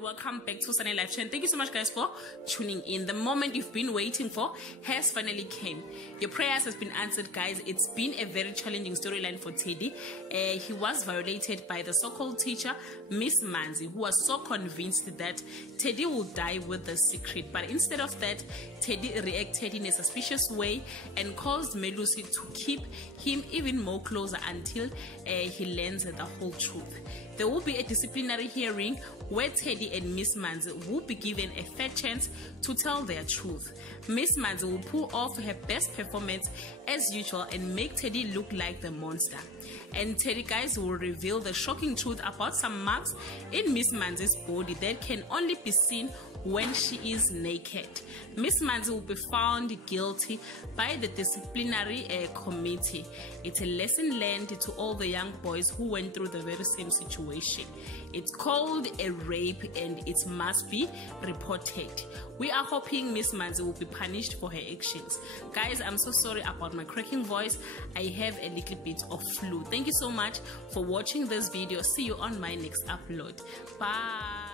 welcome back to Sunny Life Channel. Thank you so much, guys, for tuning in. The moment you've been waiting for has finally came. Your prayers has been answered, guys. It's been a very challenging storyline for Teddy. He was violated by the so-called teacher, Miss Manzi, who was so convinced that Teddy will die with the secret. But instead of that, Teddy reacted in a suspicious way and caused Melusi to keep him even more closer until he learns the whole truth. There will be a disciplinary hearing where Teddy and Miss Manzi will be given a fair chance to tell their truth. Miss Manzi will pull off her best performance as usual and make Teddy look like the monster. And Teddy, guys, will reveal the shocking truth about some marks in Miss Manzi's body that can only be seen when she is naked. Miss Manzi will be found guilty by the disciplinary committee. It's a lesson learned to all the young boys who went through the very same situation. It's called a rape and it must be reported. We are hoping Miss Manzi will be punished for her actions. Guys, I'm so sorry about my cracking voice. I have a little bit of flu. Thank you so much for watching this video. See you on my next upload. Bye.